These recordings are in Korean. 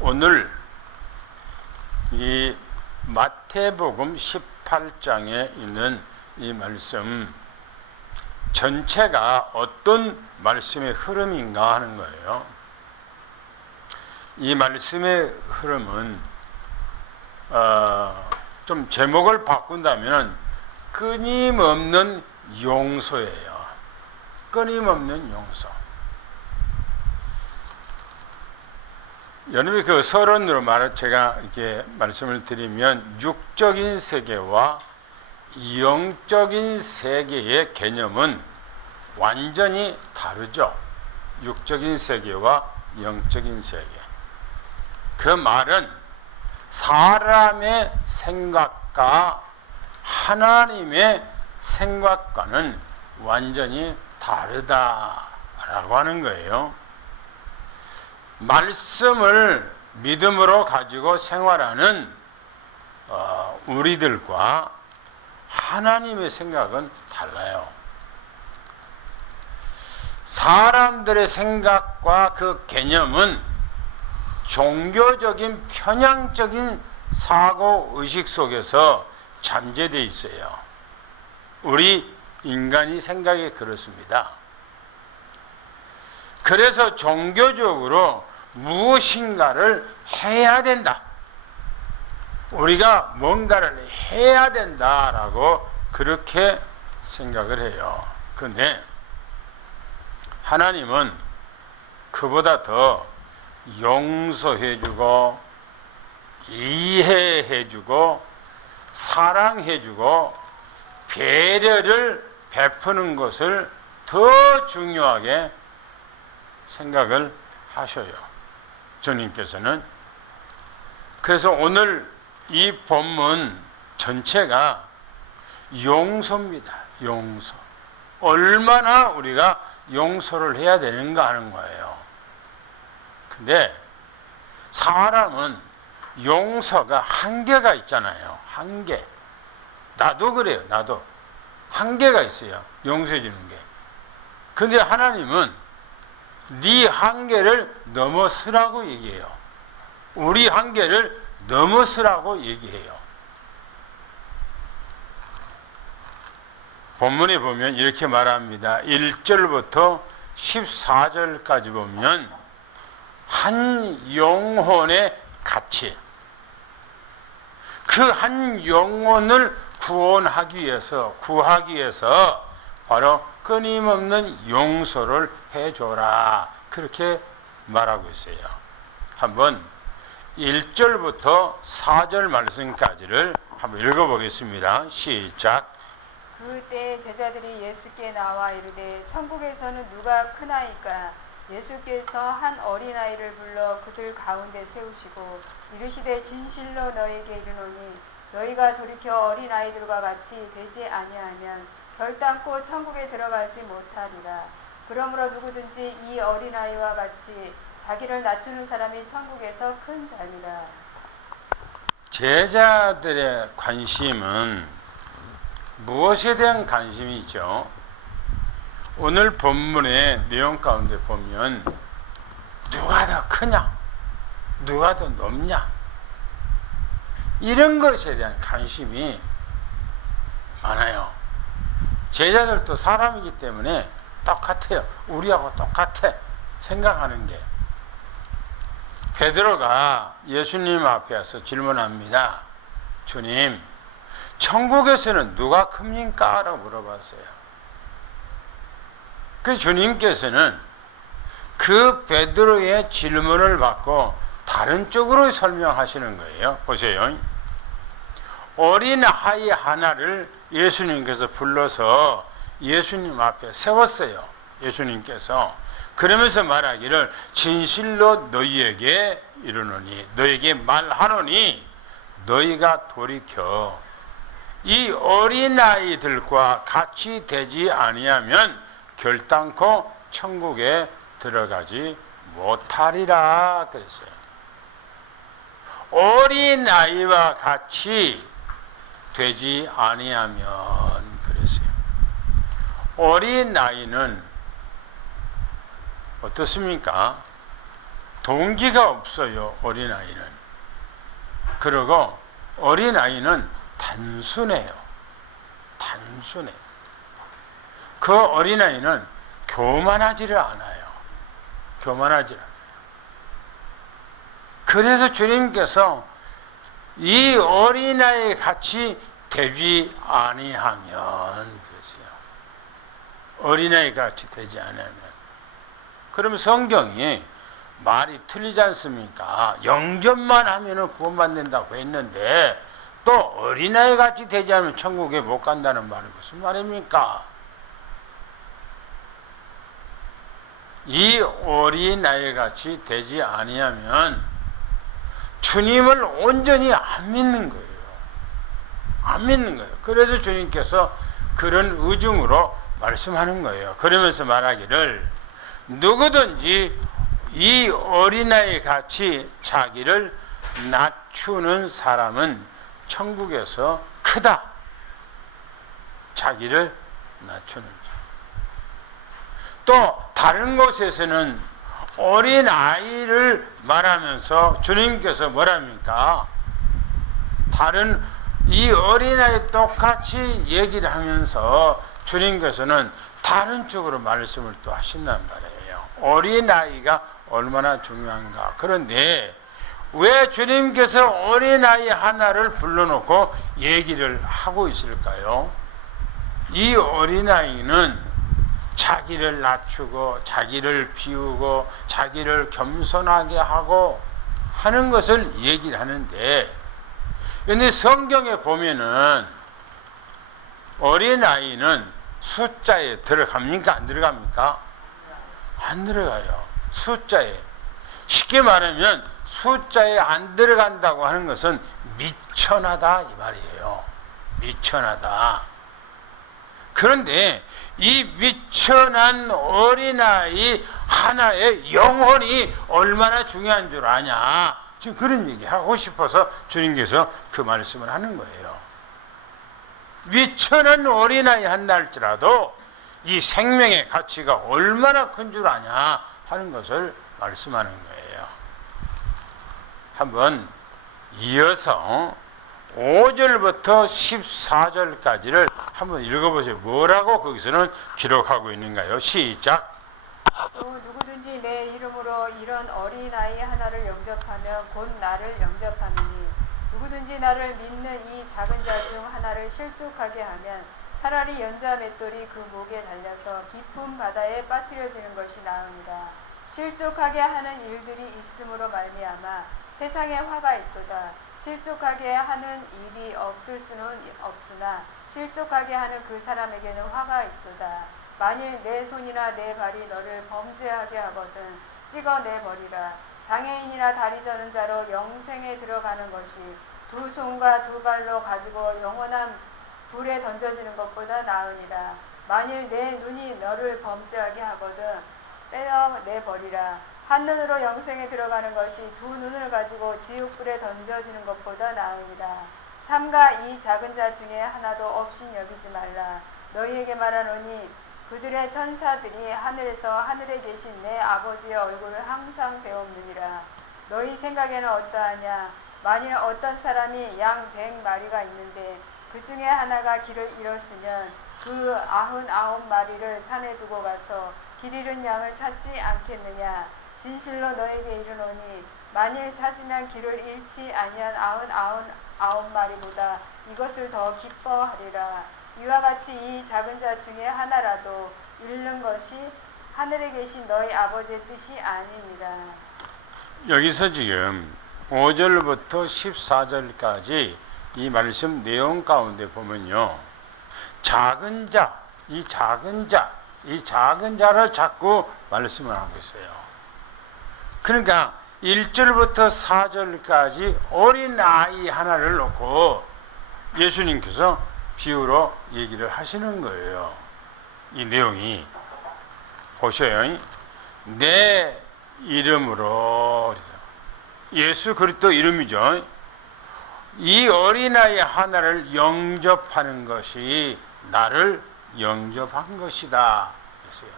오늘 이 마태복음 18장에 있는 이 말씀 전체가 어떤 말씀의 흐름인가 하는 거예요. 이 말씀의 흐름은 좀 제목을 바꾼다면 끊임없는 용서예요. 끊임없는 용서. 여러분이 그 서론으로 제가 이렇게 말씀을 드리면 육적인 세계와 영적인 세계의 개념은 완전히 다르죠. 육적인 세계와 영적인 세계. 그 말은 사람의 생각과 하나님의 생각과는 완전히 다르다라고 하는 거예요. 말씀을 믿음으로 가지고 생활하는 우리들과 하나님의 생각은 달라요. 사람들의 생각과 그 개념은 종교적인 편향적인 사고 의식 속에서 잠재되어 있어요. 우리 인간이 생각이 그렇습니다. 그래서 종교적으로 무엇인가를 해야 된다. 우리가 뭔가를 해야 된다라고 그렇게 생각을 해요. 그런데 하나님은 그보다 더 용서해주고 이해해주고 사랑해주고 배려를 베푸는 것을 더 중요하게 생각을 하셔요. 주님께서는. 그래서 오늘 이 본문 전체가 용서입니다. 용서. 얼마나 우리가 용서를 해야 되는가 하는 거예요. 근데 사람은 용서가 한계가 있잖아요. 한계. 나도 그래요. 나도. 한계가 있어요. 용서해 주는 게. 근데 하나님은 네 한계를 넘어서라고 얘기해요. 우리 한계를 넘어서라고 얘기해요. 본문에 보면 이렇게 말합니다. 1절부터 14절까지 보면 한 영혼의 가치, 그 한 영혼을 구하기 위해서 바로 끊임없는 용서를 해줘라. 그렇게 말하고 있어요. 한번 1절부터 4절 말씀까지를 한번 읽어보겠습니다. 시작. 그때 제자들이 예수께 나와 이르되 천국에서는 누가 크나이까? 예수께서 한 어린아이를 불러 그들 가운데 세우시고 이르시되 진실로 너희에게 이르노니 너희가 돌이켜 어린아이들과 같이 되지 아니하면 결단코 천국에 들어가지 못하리라. 그러므로 누구든지 이 어린아이와 같이 자기를 낮추는 사람이 천국에서 큰 자니라. 제자들의 관심은 무엇에 대한 관심이죠? 오늘 본문의 내용 가운데 보면 누가 더 크냐? 누가 더 높냐? 이런 것에 대한 관심이 많아요. 제자들도 사람이기 때문에 똑같아요. 우리하고 똑같아. 생각하는 게. 베드로가 예수님 앞에 와서 질문합니다. 주님, 천국에서는 누가 큽니까? 라고 물어봤어요. 그 주님께서는 그 베드로의 질문을 받고 다른 쪽으로 설명하시는 거예요. 보세요. 어린 아이 하나를 예수님께서 불러서 예수님 앞에 세웠어요. 예수님께서. 그러면서 말하기를 진실로 너희에게 이르노니 너희에게 말하노니 너희가 돌이켜 이 어린아이들과 같이 되지 아니하면 결단코 천국에 들어가지 못하리라 그랬어요. 어린아이와 같이 되지 아니하면 그랬어요. 어린아이는 어떻습니까? 동기가 없어요, 어린아이는. 그리고 어린아이는 단순해요. 단순해. 그 어린아이는 교만하지를 않아요. 교만하지를 않아요. 그래서 주님께서 이 어린아이 같이 되지 아니하면 그러세요. 어린아이 같이 되지 않으면. 그럼 성경이 말이 틀리지 않습니까? 영접만 하면은 구원받는다고 했는데 또 어린아이 같이 되지 않으면 천국에 못 간다는 말이 무슨 말입니까? 이 어린아이 같이 되지 아니하면 주님을 온전히 안 믿는 거예요. 안 믿는 거예요. 그래서 주님께서 그런 의중으로 말씀하는 거예요. 그러면서 말하기를 누구든지 이 어린아이 같이 자기를 낮추는 사람은 천국에서 크다. 자기를 낮추는 자. 또 다른 곳에서는 어린아이를 말하면서 주님께서 뭐랍니까? 다른 이 어린아이 똑같이 얘기를 하면서 주님께서는 다른 쪽으로 말씀을 또 하신단 말이에요. 어린아이가 얼마나 중요한가. 그런데 왜 주님께서 어린아이 하나를 불러놓고 얘기를 하고 있을까요? 이 어린아이는 자기를 낮추고 자기를 비우고 자기를 겸손하게 하고 하는 것을 얘기를 하는데, 그런데 성경에 보면은 어린아이는 숫자에 들어갑니까? 안 들어갑니까? 안 들어가요. 숫자에. 쉽게 말하면 숫자에 안 들어간다고 하는 것은 미천하다 이 말이에요. 미천하다. 그런데 이 미천한 어린아이 하나의 영혼이 얼마나 중요한 줄 아냐. 지금 그런 얘기 하고 싶어서 주님께서 그 말씀을 하는 거예요. 미천한 어린아이 한다 할지라도 이 생명의 가치가 얼마나 큰 줄 아냐 하는 것을 말씀하는 거예요. 한번 이어서 5절부터 14절까지를 한번 읽어보세요. 뭐라고 거기서는 기록하고 있는가요? 시작. 또 누구든지 내 이름으로 이런 어린아이 하나를 영접하면 곧 나를 영접하느니 누구든지 나를 믿는 이 작은 자 중 하나를 실족하게 하면 차라리 연자 맷돌이 그 목에 달려서 깊은 바다에 빠뜨려지는 것이 나으니라. 실족하게 하는 일들이 있음으로 말미암아 세상에 화가 있도다. 실족하게 하는 일이 없을 수는 없으나 실족하게 하는 그 사람에게는 화가 있도다. 만일 내 손이나 내 발이 너를 범죄하게 하거든 찍어내버리라. 장애인이나 다리 저는 자로 영생에 들어가는 것이 두 손과 두 발로 가지고 영원한 불에 던져지는 것보다 나으니라. 만일 내 눈이 너를 범죄하게 하거든 떼어내버리라. 한눈으로 영생에 들어가는 것이 두 눈을 가지고 지옥불에 던져지는 것보다 나으니라. 삼가 이 작은 자 중에 하나도 없인 여기지 말라. 너희에게 말하노니 그들의 천사들이 하늘에서 하늘에 계신 내 아버지의 얼굴을 항상 배웁느니라. 너희 생각에는 어떠하냐? 만일 어떤 사람이 양 100마리가 있는데 그 중에 하나가 길을 잃었으면 그 99마리를 산에 두고 가서 길 잃은 양을 찾지 않겠느냐? 진실로 너에게 이르노니 만일 찾으면 길을 잃지 아니한 99마리보다 이것을 더 기뻐하리라. 이와 같이 이 작은 자 중에 하나라도 잃는 것이 하늘에 계신 너희 아버지의 뜻이 아니니라. 여기서 지금 5절부터 14절까지 이 말씀 내용 가운데 보면요, 작은 자, 이 작은 자를 자꾸 말씀을 하고 있어요. 그러니까 1절부터 4절까지 어린 아이 하나를 놓고 예수님께서 비유로 얘기를 하시는 거예요. 이 내용이 보셔요. 내 이름으로, 예수 그리스도 이름이죠. 이 어린아이 하나를 영접하는 것이 나를 영접한 것이다. 그랬어요.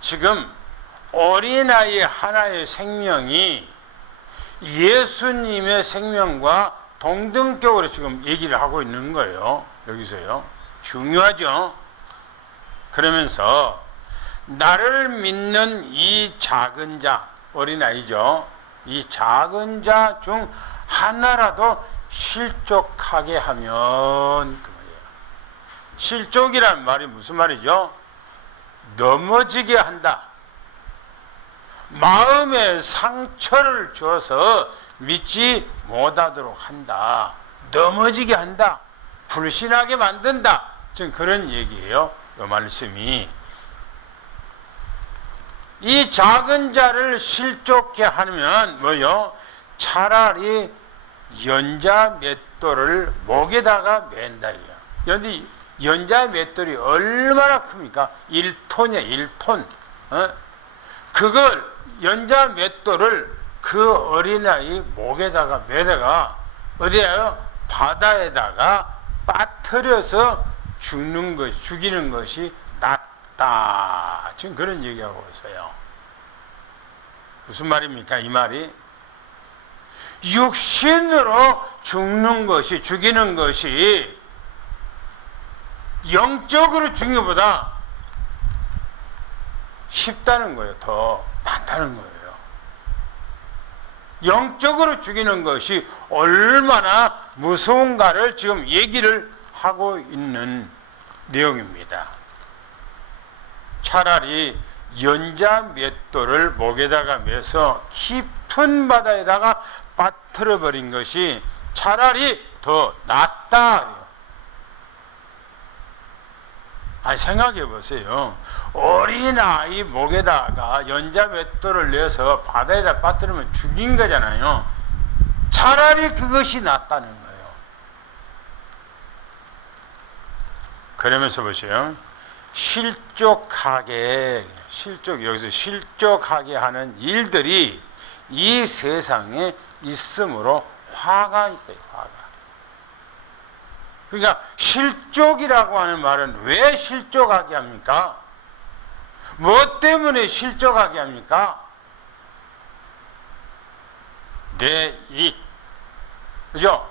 지금 어린아이 하나의 생명이 예수님의 생명과 동등격으로 지금 얘기를 하고 있는 거예요. 여기서요. 중요하죠. 그러면서 나를 믿는 이 작은 자, 어린아이죠. 이 작은 자 중 하나라도 실족하게 하면 그 말이에요. 실족이란 말이 무슨 말이죠? 넘어지게 한다. 마음에 상처를 줘서 믿지 못하도록 한다. 넘어지게 한다. 불신하게 만든다. 지금 그런 얘기예요. 이 말씀이. 이 작은 자를 실족케 하면 뭐요? 차라리 연자 맷돌을 목에다가 맨다. 여기 연자 맷돌이 얼마나 큽니까? 1톤이야, 1톤. 그걸 연자 맷돌을 그 어린아이 목에다가 매다가 어디에요? 바다에다가 빠뜨려서 죽이는 것이 낫다. 지금 그런 얘기하고 있어요. 무슨 말입니까? 이 말이 육신으로 죽이는 것이 영적으로 죽는 것보다 쉽다는 거예요. 더 많다는 거예요. 영적으로 죽이는 것이 얼마나 무서운가를 지금 얘기를 하고 있는 내용입니다. 차라리 연자 맷돌을 목에다가 매서 깊은 바다에다가 빠뜨려 버린 것이 차라리 더 낫다. 아니, 생각해 보세요. 어린아이 목에다가 연자 맷돌을 내서 바다에다 빠뜨리면 죽인 거잖아요. 차라리 그것이 낫다는 거예요. 그러면서 보세요. 여기서 실족하게 하는 일들이 이 세상에 있으므로 화가 있다. 화가. 그러니까 실족이라고 하는 말은 왜 실족하게 합니까? 뭐 때문에 실족하게 합니까? 내 잇. 그죠?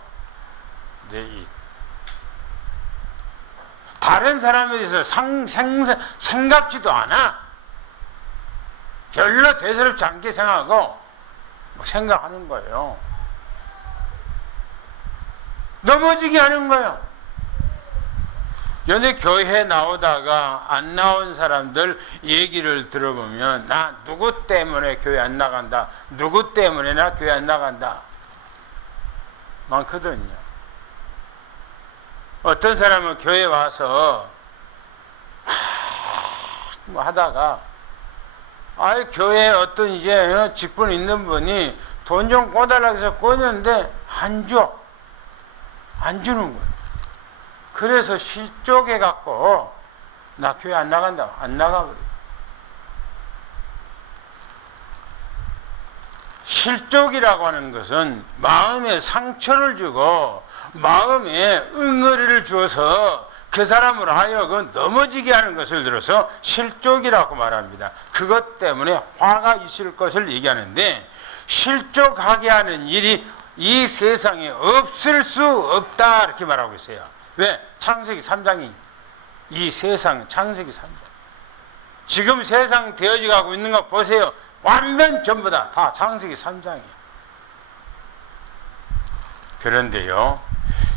내 잇. 다른 사람에 대해서 생각지도 않아. 별로 대수롭지 않게 생각하고 생각하는 거예요. 넘어지게 하는 거예요. 연애 교회 나오다가 안 나온 사람들 얘기를 들어보면 나 누구 때문에 교회 안 나간다. 누구 때문에 나 교회 안 나간다. 많거든요. 어떤 사람은 교회 와서 뭐 하다가 교회에 어떤 이제 직분 있는 분이 돈 좀 꿔달라고 해서 꿔는데 안 줘. 안 주는 거예요. 그래서 실족해 갖고 나 교회 안 나간다. 안 나가버려. 실족이라고 하는 것은 마음에 상처를 주고 마음에 응어리를 주어서 그 사람으로 하여금 넘어지게 하는 것을 들어서 실족이라고 말합니다. 그것 때문에 화가 있을 것을 얘기하는데 실족하게 하는 일이 이 세상에 없을 수 없다 이렇게 말하고 있어요. 왜? 창세기 3장이 이 세상 창세기 3장 지금 세상 되어져 가고 있는 거 보세요. 완전 전부 다 창세기 3장이에요. 그런데요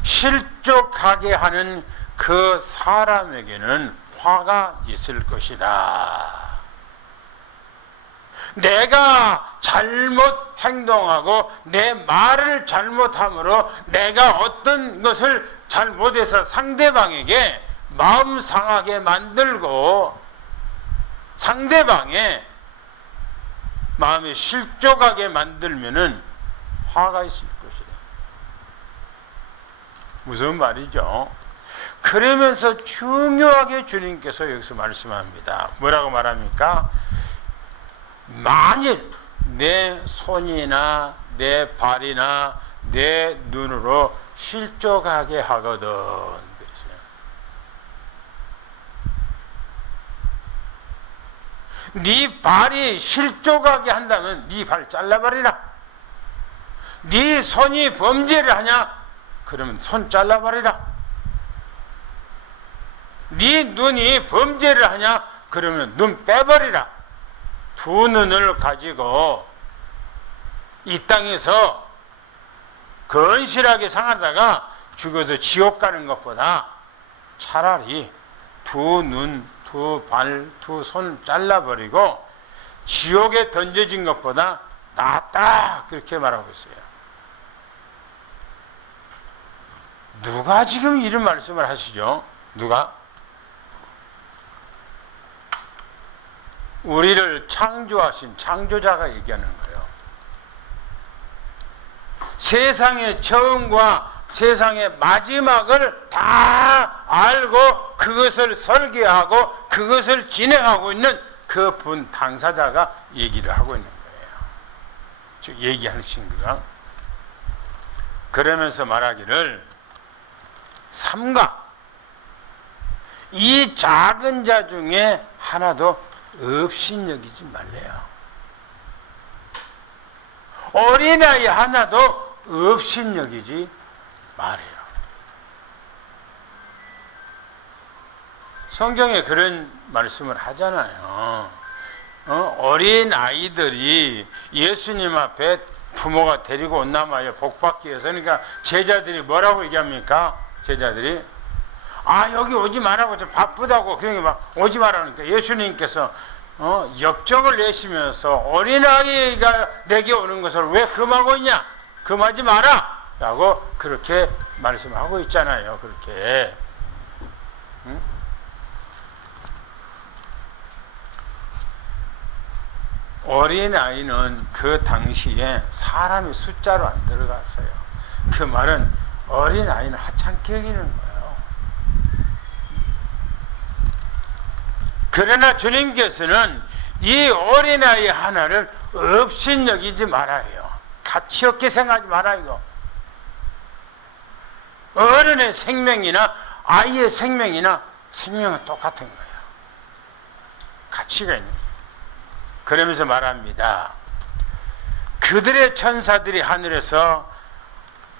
실족하게 하는 그 사람에게는 화가 있을 것이다. 내가 잘못 행동하고 내 말을 잘못함으로 내가 어떤 것을 잘못해서 상대방에게 마음 상하게 만들고 상대방의 마음에 실족하게 만들면은 화가 있을 것이다. 무슨 말이죠? 그러면서 중요하게 주님께서 여기서 말씀합니다. 뭐라고 말합니까? 만일 내 손이나 내 발이나 내 눈으로 실족하게 하거든. 그랬어요. 네 발이 실족하게 한다면 네 발 잘라버리라. 네 손이 범죄를 하냐? 그러면 손 잘라버리라. 네 눈이 범죄를 하냐? 그러면 눈 빼버리라. 두 눈을 가지고 이 땅에서 건실하게 상하다가 죽어서 지옥 가는 것보다 차라리 두 눈, 두 발, 두 손 잘라버리고 지옥에 던져진 것보다 낫다, 그렇게 말하고 있어요. 누가 지금 이런 말씀을 하시죠? 누가? 우리를 창조하신 창조자가 얘기하는 거예요. 세상의 처음과 세상의 마지막을 다 알고 그것을 설계하고 그것을 진행하고 있는 그 분 당사자가 얘기를 하고 있는 거예요. 즉 얘기하신 거가. 그러면서 말하기를 삼가 이 작은 자 중에 하나도 업신여기지 말래요. 어린아이 하나도 업신여기지 말해요. 성경에 그런 말씀을 하잖아요. 어린 아이들이 예수님 앞에 부모가 데리고 온다마요, 복받기 위해서. 그러니까 제자들이 뭐라고 얘기합니까? 제자들이 여기 오지 말라고, 좀 바쁘다고. 그러니까 막 오지 말라니까 예수님께서 역정을 내시면서 어린아이가 내게 오는 것을 왜 금하고 있냐? 금하지 마라! 라고 그렇게 말씀하고 있잖아요. 그렇게. 응? 어린아이는 그 당시에 사람이 숫자로 안 들어갔어요. 그 말은 어린아이는 하찮게 여기는 거예요. 그러나 주님께서는 이 어린아이 하나를 업신여기지 말아요. 가치 없게 생각하지 말아요. 어른의 생명이나 아이의 생명이나 생명은 똑같은 거예요. 가치가 있는 거예요. 그러면서 말합니다. 그들의 천사들이 하늘에서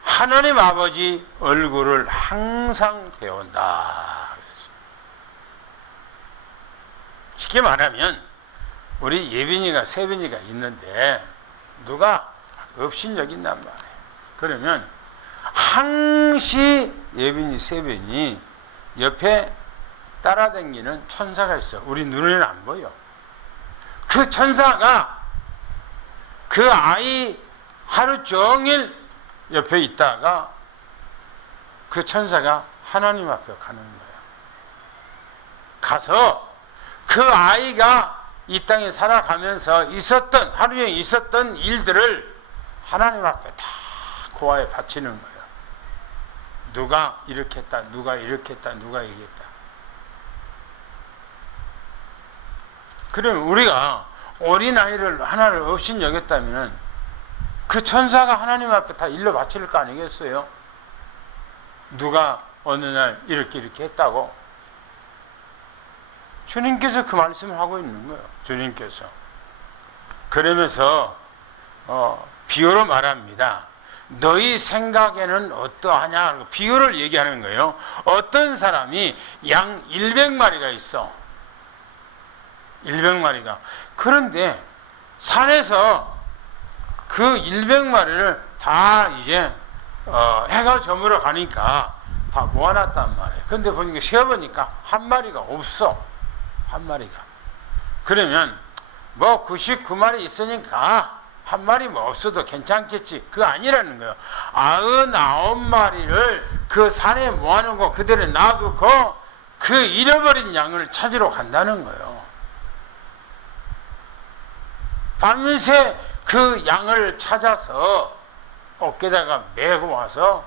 하나님 아버지 얼굴을 항상 배운다. 쉽게 말하면 우리 예빈이가 세빈이가 있는데 누가 업신여긴단 말이에요. 그러면 항시 예빈이 세빈이 옆에 따라다니는 천사가 있어. 우리 눈에는 안 보여. 그 천사가 그 아이 하루 종일 옆에 있다가 그 천사가 하나님 앞에 가는 거예요. 가서 그 아이가 이 땅에 살아가면서 있었던, 하루 종일 있었던 일들을 하나님 앞에 다 고아에 바치는 거예요. 누가 이렇게 했다, 누가 이렇게 했다, 누가 얘기했다. 그러면 우리가 어린아이를 하나를 업신여겼다면 그 천사가 하나님 앞에 다 일러 바칠 거 아니겠어요? 누가 어느 날 이렇게 했다고? 주님께서 그 말씀을 하고 있는 거예요. 주님께서. 그러면서 비유로 말합니다. 너희 생각에는 어떠하냐? 비유를 얘기하는 거예요. 어떤 사람이 양 100마리가 있어. 100마리가. 그런데 산에서 그 100마리를 다 이제 해가 저물어 가니까 다 모아놨단 말이에요. 근데 보니까 세어보니까 한 마리가 없어. 한 마리가. 그러면 뭐 99마리 있으니까 한 마리 뭐 없어도 괜찮겠지. 그거 아니라는 거예요. 99마리를 그 산에 모아놓고 그대로 놔두고 그 잃어버린 양을 찾으러 간다는 거예요. 밤새 그 양을 찾아서 어깨다가 메고 와서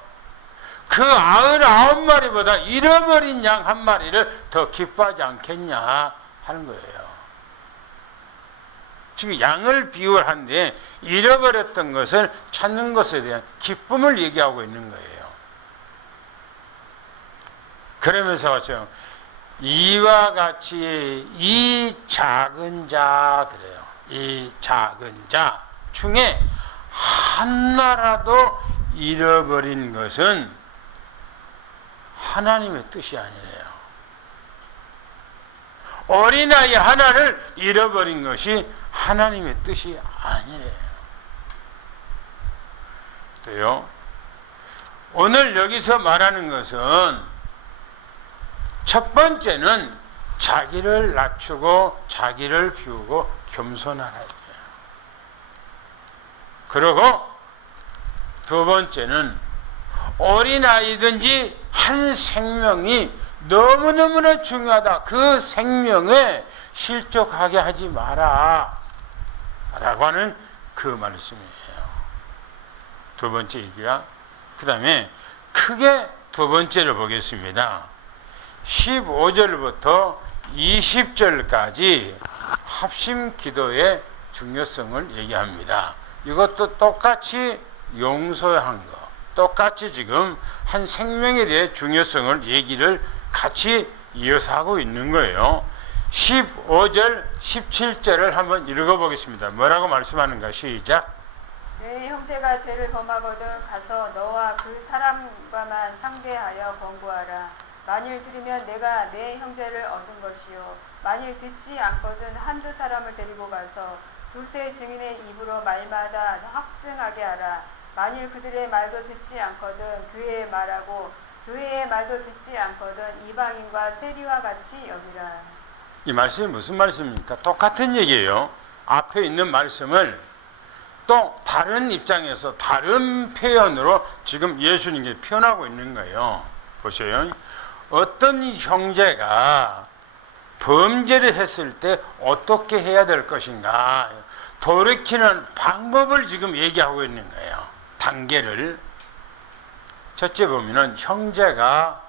그 99마리보다 잃어버린 양 한 마리를 더 기뻐하지 않겠냐 하는 거예요. 지금 양을 비유한데 잃어버렸던 것을 찾는 것에 대한 기쁨을 얘기하고 있는 거예요. 그러면서 이와 같이 이 작은 자 그래요. 이 작은 자 중에 하나라도 잃어버린 것은 하나님의 뜻이 아니래요. 어린아이 하나를 잃어버린 것이 하나님의 뜻이 아니래요. 또요, 오늘 여기서 말하는 것은 첫 번째는 자기를 낮추고 자기를 비우고 겸손하라. 그리고 두 번째는 어린아이든지 한 생명이 너무너무나 중요하다. 그 생명에 실족하게 하지 마라. 라고 하는 그 말씀이에요. 두 번째 얘기야. 그 다음에 크게 두 번째를 보겠습니다. 15절부터 20절까지 합심 기도의 중요성을 얘기합니다. 이것도 똑같이 용서한 거, 똑같이 지금 한 생명에 대해 중요성을 얘기를 같이 이어서 하고 있는 거예요. 15절, 17절을 한번 읽어보겠습니다. 뭐라고 말씀하는가? 시작. 내 형제가 죄를 범하거든 가서 너와 그 사람과만 상대하여 권고하라. 만일 들으면 내가 내 형제를 얻은 것이요 만일 듣지 않거든 한두 사람을 데리고 가서 두세 증인의 입으로 말마다 확증하게 하라. 만일 그들의 말도 듣지 않거든 교회의 말하고 교회의 말도 듣지 않거든 이방인과 세리와 같이 여기라. 이 말씀이 무슨 말씀입니까? 똑같은 얘기예요. 앞에 있는 말씀을 또 다른 입장에서 다른 표현으로 지금 예수님께 표현하고 있는 거예요. 보세요. 어떤 형제가 범죄를 했을 때 어떻게 해야 될 것인가, 돌이키는 방법을 지금 얘기하고 있는 거예요. 단계를. 첫째 보면은 형제가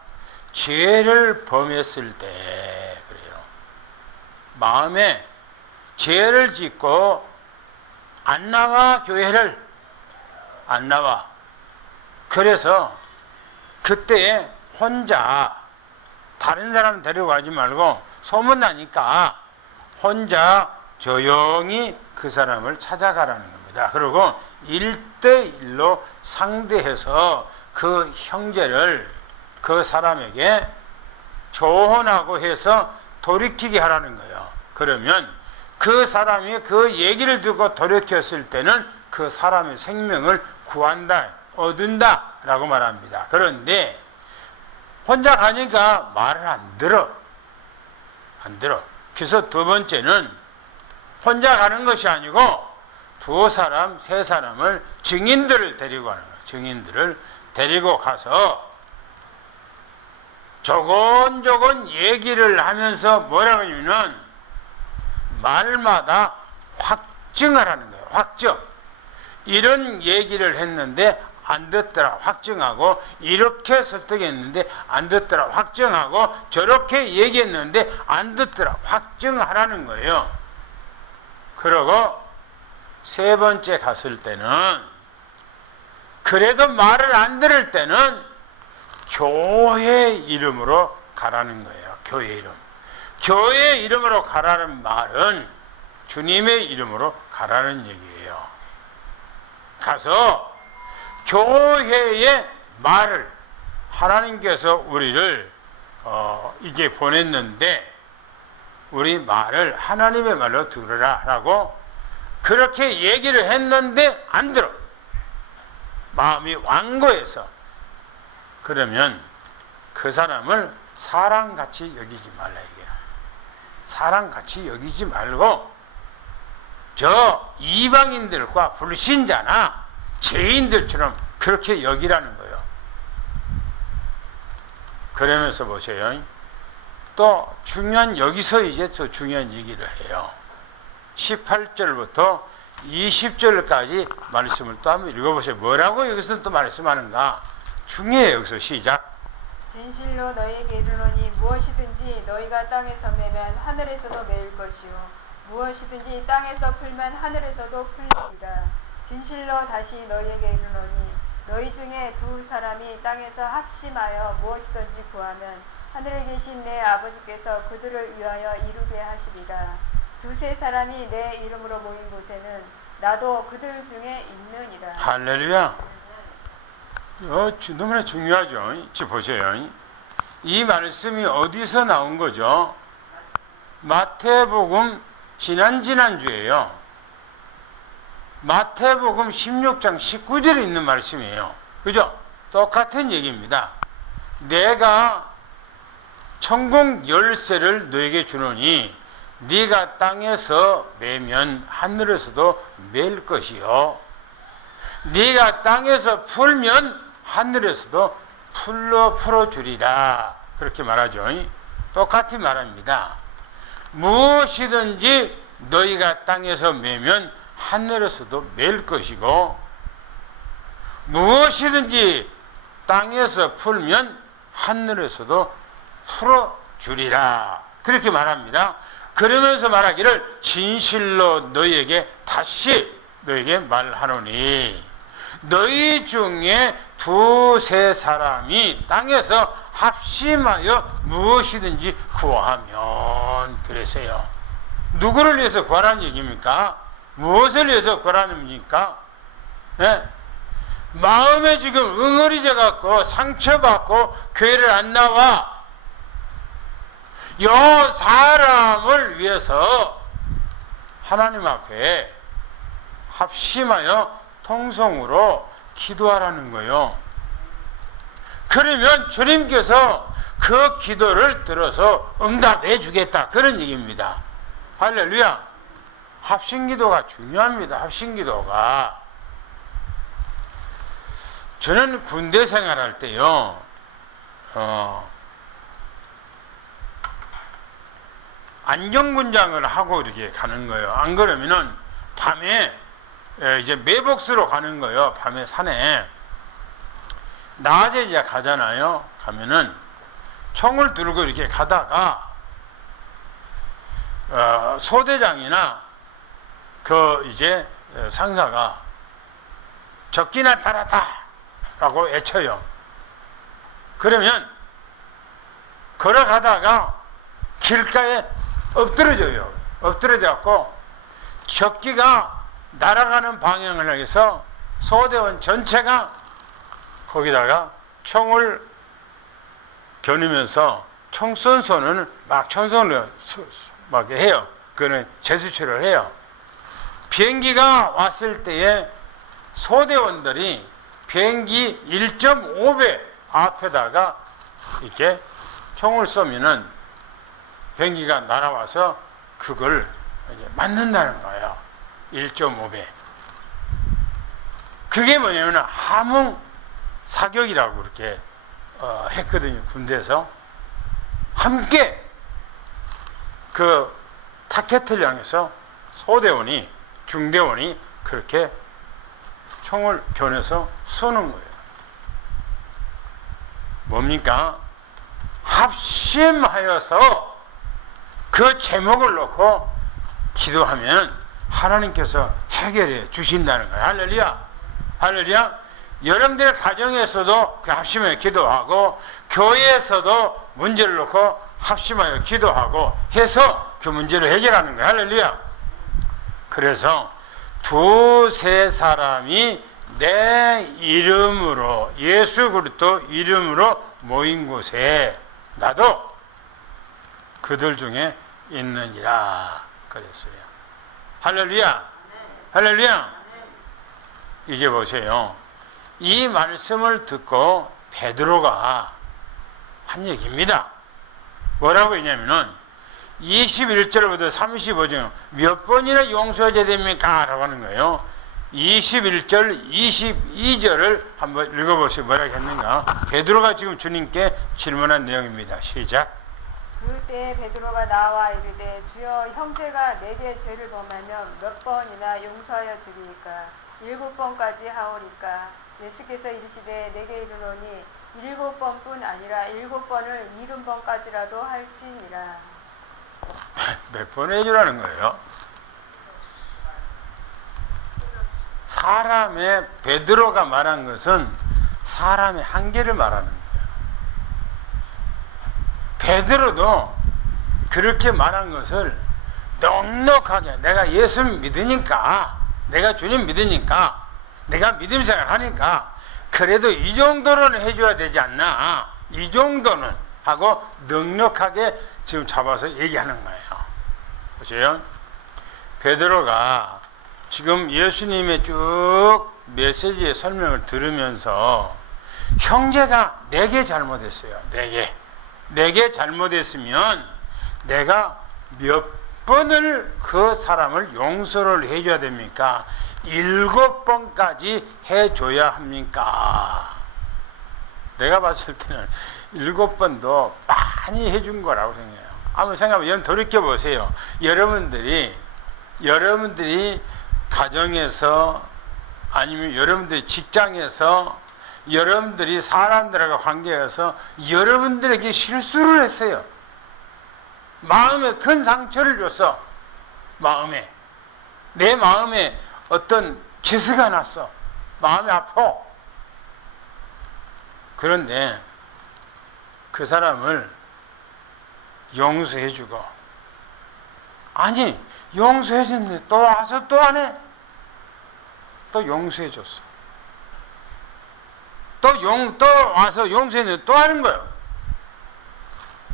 죄를 범했을 때 그래요. 마음에 죄를 짓고 안 나와, 교회를 안 나와. 그래서 그때 혼자 다른 사람 데려가지 말고 소문나니까 혼자 조용히 그 사람을 찾아가라는 겁니다. 그리고 1대1로 상대해서 그 형제를 그 사람에게 조언하고 해서 돌이키게 하라는 거예요. 그러면 그 사람이 그 얘기를 듣고 돌이켰을 때는 그 사람의 생명을 구한다, 얻은다 라고 말합니다. 그런데 혼자 가니까 말을 안 들어. 그래서 두 번째는 혼자 가는 것이 아니고 두 사람, 세 사람을 증인들을 데리고 가는 거예요. 증인들을 데리고 가서 조곤조곤 얘기를 하면서 뭐라고 하냐면 말마다 확증하라는 거예요. 확증. 이런 얘기를 했는데 안 듣더라. 확증하고, 이렇게 설득했는데 안 듣더라. 확증하고, 저렇게 얘기했는데 안 듣더라. 확증하라는 거예요. 그러고 세 번째 갔을 때는 그래도 말을 안 들을 때는 교회 이름으로 가라는 거예요. 교회 이름. 교회 이름으로 가라는 말은 주님의 이름으로 가라는 얘기예요. 가서 교회의 말을, 하나님께서 우리를 이게 보냈는데 우리 말을 하나님의 말로 들으라 라고 그렇게 얘기를 했는데 안 들어. 마음이 완고해서. 그러면 그 사람을 사람같이 여기지 말라 이게. 사람같이 여기지 말고 저 이방인들과 불신자나 죄인들처럼 그렇게 여기라는 거예요. 그러면서 보세요. 또 중요한, 여기서 이제 또 중요한 얘기를 해요. 18절부터 20절까지 말씀을 또 한번 읽어보세요. 뭐라고 여기서 또 말씀하는가? 중요해요. 여기서 시작. 진실로 너희에게 이르노니 무엇이든지 너희가 땅에서 매면 하늘에서도 매일 것이요 무엇이든지 땅에서 풀면 하늘에서도 풀리리라. 진실로 다시 너희에게 이르노니 너희 중에 두 사람이 땅에서 합심하여 무엇이든지 구하면 하늘에 계신 내 아버지께서 그들을 위하여 이루게 하시리라. 두세 사람이 내 이름으로 모인 곳에는 나도 그들 중에 있느니라. 할렐루야. 너무나 중요하죠. 지금 보세요. 이 말씀이 어디서 나온 거죠? 마태복음 지난주에요. 마태복음 16장 19절에 있는 말씀이에요. 그죠? 똑같은 얘기입니다. 내가 천국 열쇠를 너에게 주노니 네가 땅에서 매면 하늘에서도 맬 것이요, 네가 땅에서 풀면 하늘에서도 풀어주리라. 그렇게 말하죠. 똑같이 말합니다. 무엇이든지 너희가 땅에서 매면 하늘에서도 맬 것이고, 무엇이든지 땅에서 풀면 하늘에서도 풀어주리라. 그렇게 말합니다. 그러면서 말하기를 진실로 너희에게 다시 너희에게 말하노니 너희 중에 두세 사람이 땅에서 합심하여 무엇이든지 구하면, 그래서요, 누구를 위해서 구하라는 얘기입니까? 무엇을 위해서 구하라는 얘기입니까? 네? 마음에 지금 응어리져 갖고 상처받고 교회를 안 나와, 이 사람을 위해서 하나님 앞에 합심하여 통성으로 기도하라는 거예요. 그러면 주님께서 그 기도를 들어서 응답해 주겠다, 그런 얘기입니다. 할렐루야. 합심기도가 중요합니다. 합심기도가. 저는 군대 생활할 때요, 안전군장을 하고 이렇게 가는 거예요. 안 그러면은 밤에 이제 매복수로 가는 거예요. 밤에 산에. 낮에 이제 가잖아요. 가면은 총을 들고 이렇게 가다가 소대장이나 그 이제 상사가 적기나 따랐다 라고 외쳐요. 그러면 걸어가다가 길가에 엎드러져요. 엎드러져갖고 적기가 날아가는 방향을 향해서 소대원 전체가 거기다가 총을 겨누면서 총 쏜 손을 막 총선을 막 해요. 그거는 제수치를 해요. 비행기가 왔을 때에 소대원들이 비행기 1.5배 앞에다가 이렇게 총을 쏘면은 비행기가 날아와서 그걸 이제 맞는다는 거예요. 1.5배. 그게 뭐냐면 함흥 사격이라고 그렇게 했거든요. 군대에서 함께 그 타켓을 향해서 소대원이, 중대원이 그렇게 총을 겨눠서 쏘는 거예요. 뭡니까? 합심하여서 그 제목을 놓고 기도하면 하나님께서 해결해 주신다는 거예요. 할렐루야. 할렐루야. 여러분들 가정에서도 그 합심하여 기도하고, 교회에서도 문제를 놓고 합심하여 기도하고 해서 그 문제를 해결하는 거예요. 할렐루야. 그래서 두세 사람이 내 이름으로, 예수 그리스도 이름으로 모인 곳에 나도 그들 중에 있느니라 그랬어요. 할렐루야. 할렐루야. 이제 보세요. 이 말씀을 듣고 베드로가 한 얘기입니다. 뭐라고 했냐면은 21절부터 35절 몇 번이나 용서해야 됩니까? 라고 하는 거예요. 21절, 22절을 한번 읽어보세요. 뭐라고 했는가? 베드로가 지금 주님께 질문한 내용입니다. 시작. 그때 베드로가 나와 이르되 주여, 형제가 내게 죄를 범하면 몇 번이나 용서하여 주리이까? 7번까지 하오리까? 예수께서 이르시되 내게 이르노니 7번뿐 아니라 7번을 70번까지라도 할지니라. 몇 번 해주라는 거예요? 사람의, 베드로가 말한 것은 사람의 한계를 말하는 거예요. 베드로도 그렇게 말한 것을 넉넉하게 내가 예수 믿으니까, 내가 주님 믿으니까, 내가 믿음 생활하니까 그래도 이 정도는 해줘야 되지 않나, 이 정도는 하고 넉넉하게 지금 잡아서 얘기하는 거예요. 보세요. 베드로가 지금 예수님의 쭉 메시지의 설명을 들으면서 형제가 4개 잘못했어요. 4개 잘못했으면 내가 몇 번을 그 사람을 용서를 해줘야 됩니까? 7번까지 해줘야 합니까? 내가 봤을 때는 7번도 많이 해준 거라고 생각해요. 한번 생각해보면 돌이켜보세요. 여러분들이 가정에서 아니면 여러분들이 직장에서 여러분들이 사람들하고 관계에서 여러분들에게 실수를 했어요. 마음에 큰 상처를 줬어. 내 마음에 어떤 기스가 났어. 마음이 아파. 그런데 그 사람을 용서해주고, 아니 용서해줬는데 또 와서 또 안 해. 또 용서해줬어. 또 와서 용서했는데 또 하는 거예요.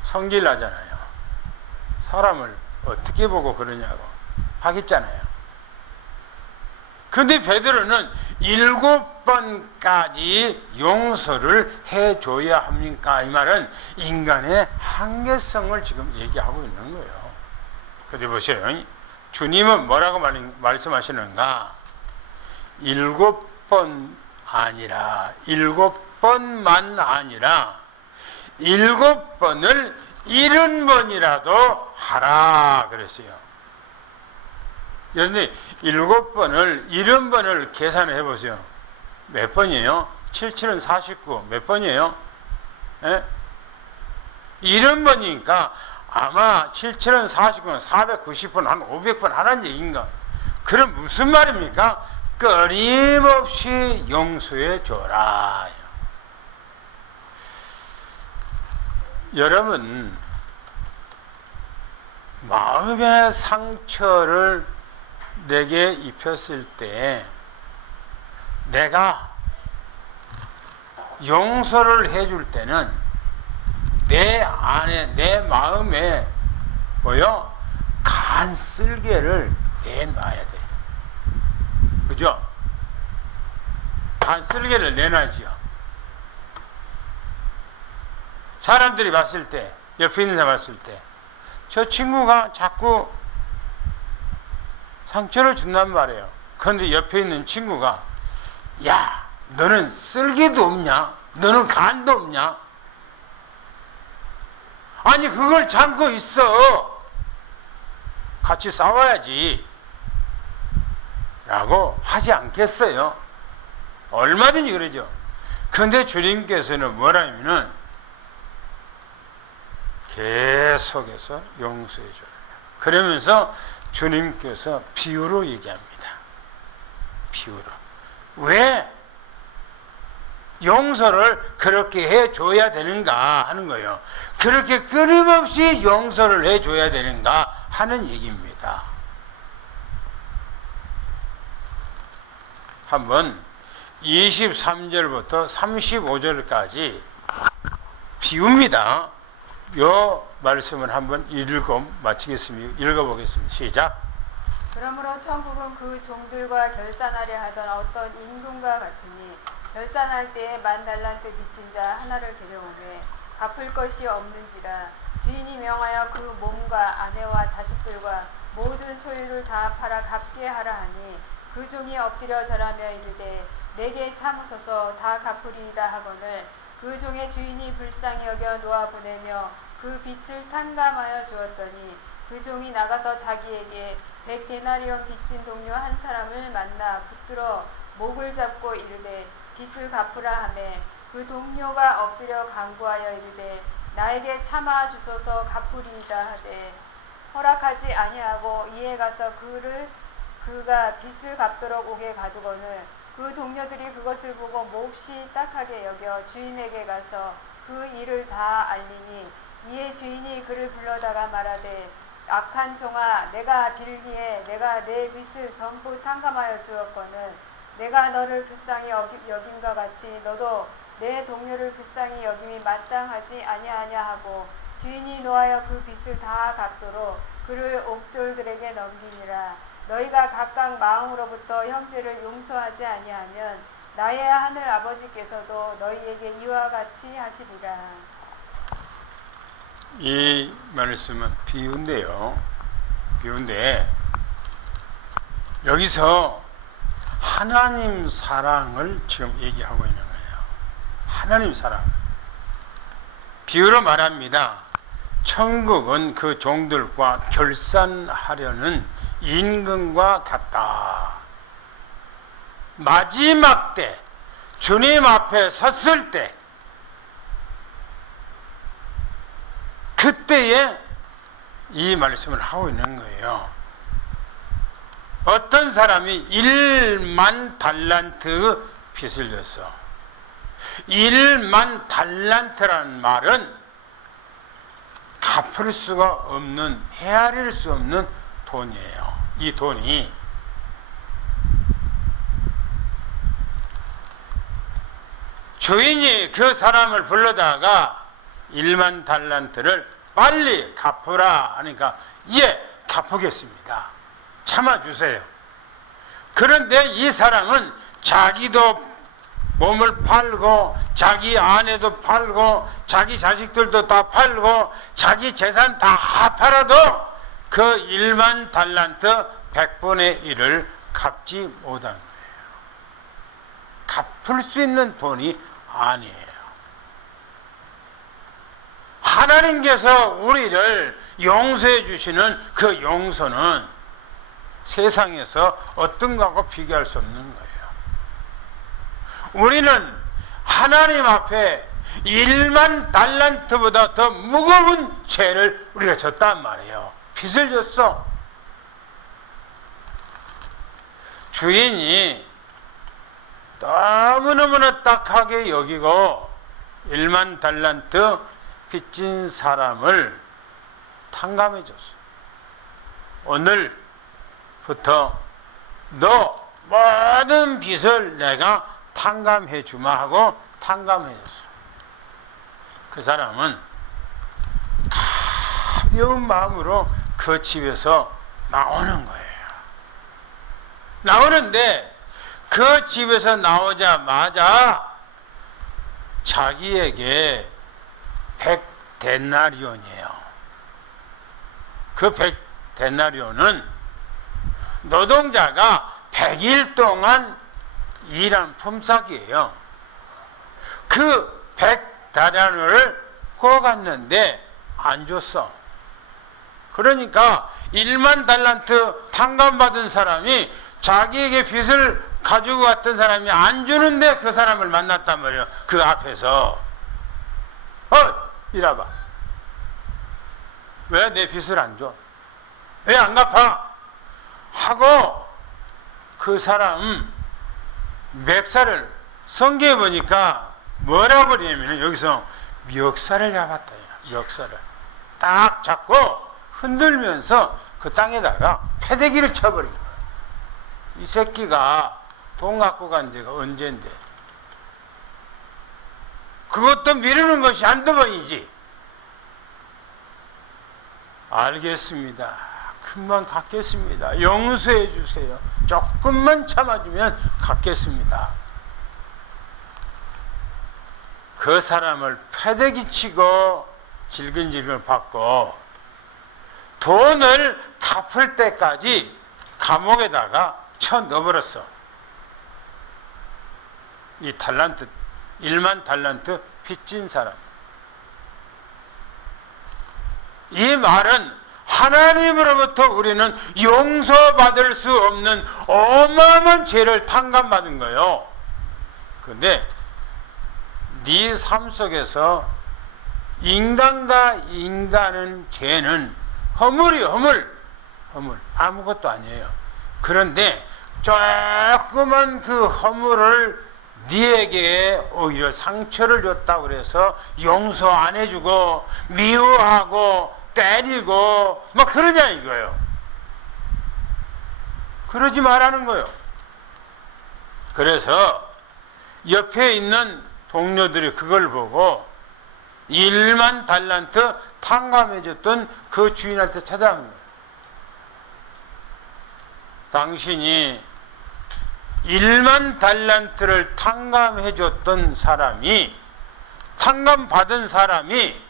성질 나잖아요. 사람을 어떻게 보고 그러냐고 하겠잖아요. 근데 베드로는 7번까지 용서를 해줘야 합니까? 이 말은 인간의 한계성을 지금 얘기하고 있는 거예요. 근데 보세요. 주님은 뭐라고 말씀하시는가? 7번 아니라, 7번만 아니라 7번을 70번이라도 하라 그랬어요. 그런데 7번을 70번을 계산을 해보세요. 몇 번이에요? 77은 49. 몇 번이에요? 70번이니까 아마 77은 49는 490번, 한 500번 하라는 얘기인가? 그럼 무슨 말입니까? 끊임없이 용서해 줘라. 여러분, 마음의 상처를 내게 입혔을 때 내가 용서를 해줄 때는 내 안에, 내 마음에 간쓸개를 내놔야 돼. 그죠? 간쓸개를 내놔야죠. 사람들이 봤을 때, 옆에 있는 사람 봤을 때, 저 친구가 자꾸 상처를 준단 말이에요. 그런데 옆에 있는 친구가, 야, 너는 쓸개도 없냐? 너는 간도 없냐? 아니, 그걸 참고 있어. 같이 싸워야지. 라고 하지 않겠어요? 얼마든지 그러죠. 그런데 주님께서는 뭐라면은 계속해서 용서해 줘요. 그러면서 주님께서 비유로 얘기합니다. 비유로. 왜 용서를 그렇게 해줘야 되는가 하는 거예요. 그렇게 끊임없이 용서를 해줘야 되는가 하는 얘기입니다. 한번 23절부터 35절까지 비웁니다. 요 말씀을 한번 읽어보겠습니다. 시작. 그러므로 천국은 그 종들과 결산하려 하던 어떤 임금과 같으니 결산할 때에 10,000달란트 빚진 자 하나를 데려오매 갚을 것이 없는지라 주인이 명하여 그 몸과 아내와 자식들과 모든 소유를 다 팔아 갚게 하라 하니 그 종이 엎드려 절하며 이르되 내게 참으소서 다 갚으리이다 하거늘 그 종의 주인이 불쌍히 여겨 놓아 보내며 그 빚을 탕감하여 주었더니 그 종이 나가서 자기에게 100데나리온 빚진 동료 한 사람을 만나 붙들어 목을 잡고 이르되 빚을 갚으라 하매 그 동료가 엎드려 간구하여 이르되 나에게 참아 주소서 갚으리이다 하되 허락하지 아니하고 이에 가서 그가 빚을 갚도록 오게 가두거늘 그 동료들이 그것을 보고 몹시 딱하게 여겨 주인에게 가서 그 일을 다 알리니 이에 주인이 그를 불러다가 말하되 악한 종아 내가 빌기에 내가 내 빚을 전부 탕감하여 주었거늘 내가 너를 불쌍히 여김과 같이 너도 내 동료를 불쌍히 여김이 마땅하지 아니하냐 하고 주인이 노하여 그 빚을 다 갚도록 그를 옥졸들에게 넘기니라. 너희가 각각 마음으로부터 형제를 용서하지 아니하면 나의 하늘 아버지께서도 너희에게 이와 같이 하시리라. 이 말씀은 비유인데요. 비유인데 여기서 하나님 사랑을 지금 얘기하고 있는 거예요. 하나님 사랑. 비유로 말합니다. 천국은 그 종들과 결산하려는 임금과 같다. 마지막 때 주님 앞에 섰을 때 그때에 이 말씀을 하고 있는 거예요. 어떤 사람이 1만 달란트 빚을 졌어. 1만 달란트라는 말은 갚을 수가 없는, 헤아릴 수 없는 돈이에요. 이 돈이 주인이 그 사람을 불러다가 1만 달란트를 빨리 갚으라 하니까 예, 갚겠습니다. 참아주세요. 그런데 이 사람은 자기도 몸을 팔고 자기 아내도 팔고 자기 자식들도 다 팔고 자기 재산 다 팔아도 그 1만 달란트 100분의 1을 갚지 못한 거예요. 갚을 수 있는 돈이 아니에요. 하나님께서 우리를 용서해 주시는 그 용서는 세상에서 어떤 것하고 비교할 수 없는 거예요. 우리는 하나님 앞에 1만 달란트보다 더 무거운 죄를 우리가 졌단 말이에요. 빚을 졌어. 주인이 너무너무나 딱하게 여기고 1만 달란트 빚진 사람을 탕감해 줬어. 오늘부터 너 모든 빚을 내가 탕감해 주마 하고 탕감해 줬어. 그 사람은 가벼운 마음으로 그 집에서 나오는 거예요. 나오는데 그 집에서 나오자마자 자기에게 100데나리온이에요. 그 100데나리온은 노동자가 100일 동안 일한 품삯이에요. 그 100데나리온을 구워갔는데 안 줬어. 그러니까 1만 달란트 탕감받은 사람이 자기에게 빚을 가지고 갔던 사람이 안 주는데 그 사람을 만났단 말이에요. 그 앞에서 이라봐. 왜 내 빚을 안 줘? 왜 안 갚아? 하고 그 사람 멱살을 성경에 보니까 뭐라고 그러냐면 여기서 멱살을 잡았다. 멱살을 딱 잡고 흔들면서 그 땅에다가 패대기를 쳐버린 거야. 이 새끼가 돈 갖고 간 지가 언젠데. 그것도 미루는 것이 한두 번이지. 알겠습니다. 금방 갚겠습니다. 용서해 주세요. 조금만 참아주면 갚겠습니다. 그 사람을 패대기 치고 질근질근 받고 돈을 갚을 때까지 감옥에다가 쳐 넣어버렸어. 이 달란트 1만 달란트 빚진 사람. 이 말은 하나님으로부터 우리는 용서받을 수 없는 어마어마한 죄를 탕감받은 거예요. 그런데 네 삶 속에서 인간과 인간의 죄는 허물 아무것도 아니에요. 그런데 조그만 그 허물을 네에게 오히려 상처를 줬다고 그래서 용서 안 해주고 미워하고 때리고 막 그러냐 이거예요. 그러지 말라는 거예요. 그래서 옆에 있는 동료들이 그걸 보고 1만 달란트 탕감해줬던 그 주인한테 찾아간 거예요. 당신이 1만 달란트를 탕감해줬던 사람이, 탕감받은 사람이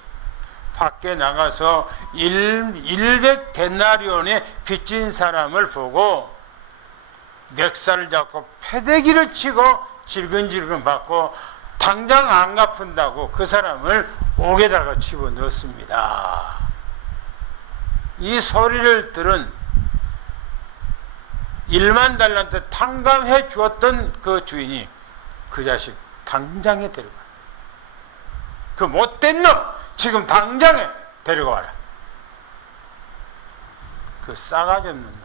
밖에 나가서 100 데나리온에 빚진 사람을 보고 멱살을 잡고 패대기를 치고 질근질근 받고 당장 안 갚은다고 그 사람을 옥에다가 집어넣습니다. 이 소리를 들은 1만 달란트 탕감해 주었던 그 주인이 그 자식 당장에 데려가. 그 못된 놈 지금 당장에 데려가라. 그 싸가지 없는 놈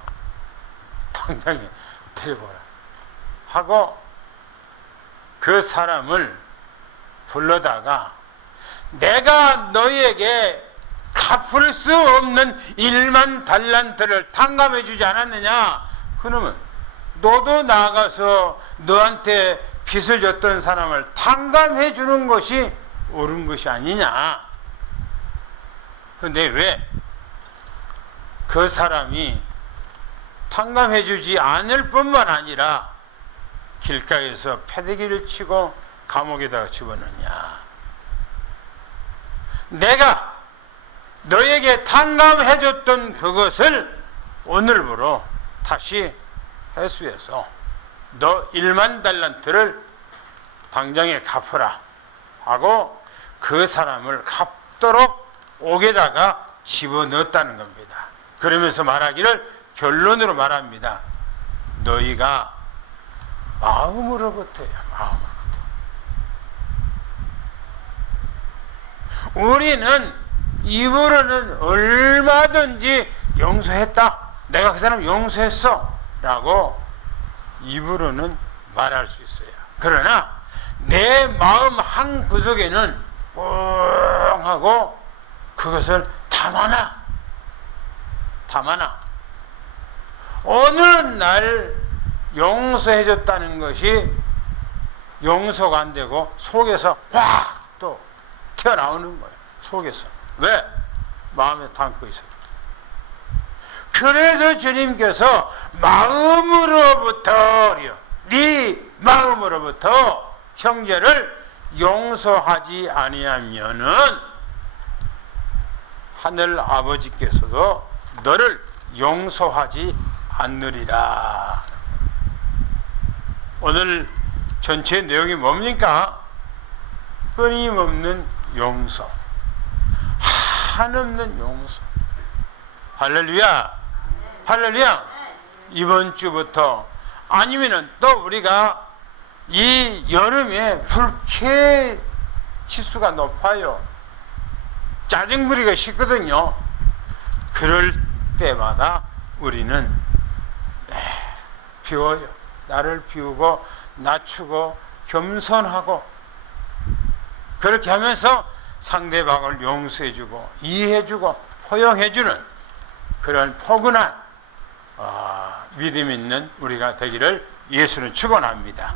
당장에 데려가라 하고 그 사람을 불러다가 내가 너희에게 갚을 수 없는 1만 달란트를 탕감해 주지 않았느냐? 그러면 너도 나가서 너한테 빚을 졌던 사람을 탕감해 주는 것이 옳은 것이 아니냐? 근데 왜 그 사람이 탕감해 주지 않을 뿐만 아니라 길가에서 패대기를 치고 감옥에다가 집어넣냐? 내가 너에게 탕감해 줬던 그것을 오늘부로 다시 회수해서 너 1만 달란트를 당장에 갚으라 하고 그 사람을 갚도록 옥에다가 집어넣었다는 겁니다. 그러면서 말하기를, 결론으로 말합니다. 너희가 마음으로부터야, 마음으로부터. 우리는 입으로는 얼마든지 용서했다, 내가 그 사람 용서했어 라고 입으로는 말할 수 있어요. 그러나 내 마음 한 구석에는 뻥 하고 그것을 담아놔. 어느 날 용서해줬다는 것이 용서가 안 되고 속에서 확 또 튀어나오는 거예요. 속에서. 왜? 마음에 담고 있어요. 그래서 주님께서 마음으로부터요, 네 마음으로부터 형제를 용서하지 아니하면은 하늘 아버지께서도 너를 용서하지 않으리라. 오늘 전체 내용이 뭡니까? 끊임없는 용서, 한없는 용서. 할렐루야, 할렐루야. 이번 주부터, 아니면은 또 우리가 이 여름에 불쾌 지수가 높아요. 짜증부리가 쉽거든요. 그럴 때마다 우리는 비워요. 나를 비우고 낮추고 겸손하고 그렇게 하면서 상대방을 용서해주고 이해해주고 포용해주는 그런 포근한 믿음 있는 우리가 되기를 예수는 축원합니다.